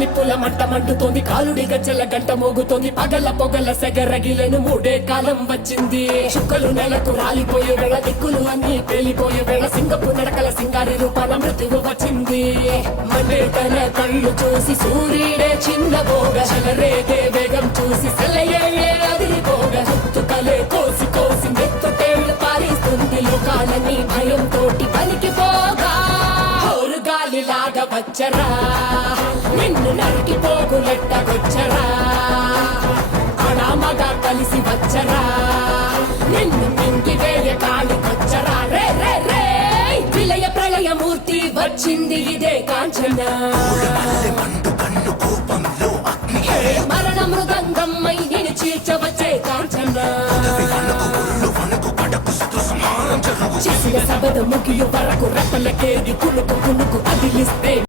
నిప్పుల మంట మండుతోంది, కాలుడి గజ్జల గంట మోగుతోంది, పగల పొగల సెగరగిలను మూడే కాలం వచ్చింది. చుక్కలు నెలకు రాలిపోయే వేళ, దిక్కులు అన్ని పేలిపోయే వేళ, సింగపు నడకల సింగారి రూపాన మృత్యువు వచ్చింది. మండే తన కళ్ళు చూసి సూర్యుడే చిన్నబోగ, చెలరేగే వేగం చూసి సెలయేళ్ళే అదిరిపోగా, చుట్టుకలే కోసి కోసి మెత్తుటేళ్లు పారిస్తుంది. లోకాలని భయం తోటి పలికిపోగా, గాలిలాగా వచ్చరా నిన్ను నరికి పోగులెట్టగొచ్చరా, అనామగా కలిసి వచ్చరా నిన్ను మింగి వేయ కాలికొచ్చరా. రే రే రే విలయ ప్రళయమూర్తి వచ్చింది ఇదే కాంచన, మరణ మృదంగమ్మై నిన్ను చీల్చవచ్చే కాంచన. చేసిన సబద ముగియు వరకు రెప్పలకేది కులుకు కులుకు అదిలిస్తే